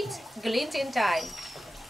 meet Glint in Time.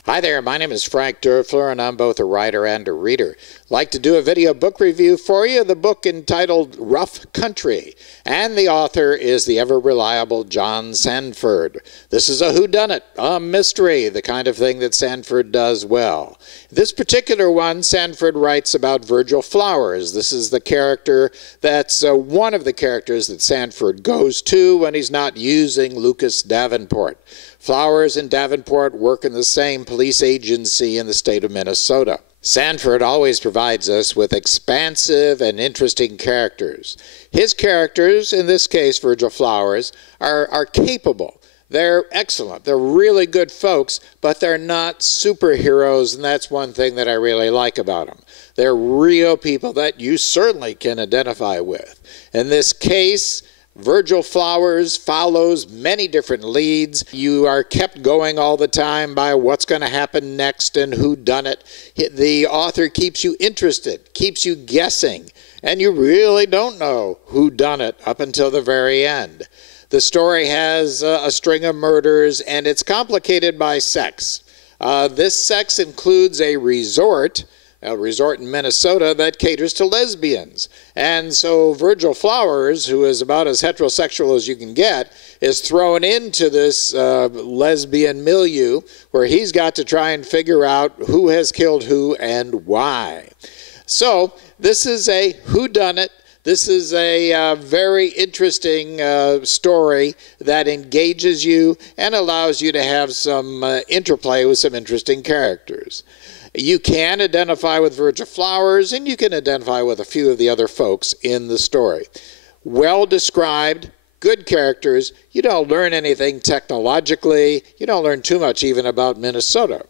Hi there, my name is Frank Derfler, and I'm both a writer and a reader. I'd like to do a video book review for you, the book entitled Rough Country, and the author is the ever-reliable John Sandford. This is a whodunit, a mystery, the kind of thing that Sandford does well. This particular one, Sandford writes about Virgil Flowers. This is the character that's one of the characters that Sandford goes to when he's not using Lucas Davenport. Flowers and Davenport work in the same police agency in the state of Minnesota. Sandford always provides us with expansive and interesting characters. His characters, in this case Virgil Flowers, are capable. They're excellent. They're really good folks, but they're not superheroes, and that's one thing that I really like about them. They're real people that you certainly can identify with. In this case, Virgil Flowers follows many different leads. You are kept going all the time by what's going to happen next and who done it. The author keeps you interested, keeps you guessing, and you really don't know who done it up until the very end. The story has a string of murders, and it's complicated by sex. This sex includes a resort in Minnesota that caters to lesbians. And so Virgil Flowers, who is about as heterosexual as you can get, is thrown into this lesbian milieu where he's got to try and figure out who has killed who and why. So this is a whodunit. This is a very interesting story that engages you and allows you to have some interplay with some interesting characters. You can identify with Virgil Flowers, and you can identify with a few of the other folks in the story. Well described, good characters. You don't learn anything technologically. You don't learn too much even about Minnesota.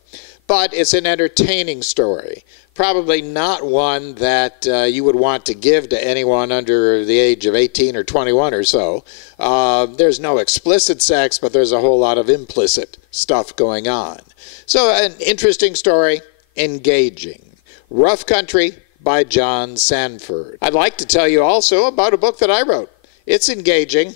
But it's an entertaining story. Probably not one that you would want to give to anyone under the age of 18 or 21 or so. There's no explicit sex, but there's a whole lot of implicit stuff going on. So an interesting story. Engaging. Rough Country by John Sandford. I'd like to tell you also about a book that I wrote. It's engaging,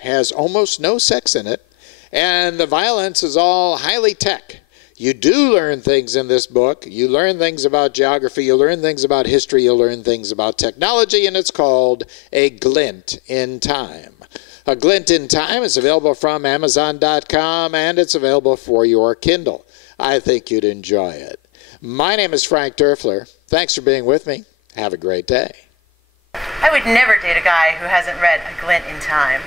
has almost no sex in it, and the violence is all highly tech. You do learn things in this book. You learn things about geography, you learn things about history, you learn things about technology, and it's called A Glint in Time. A Glint in Time is available from Amazon.com, and it's available for your Kindle. I think you'd enjoy it. My name is Frank Derfler. Thanks for being with me. Have a great day. I would never date a guy who hasn't read A Glint in Time.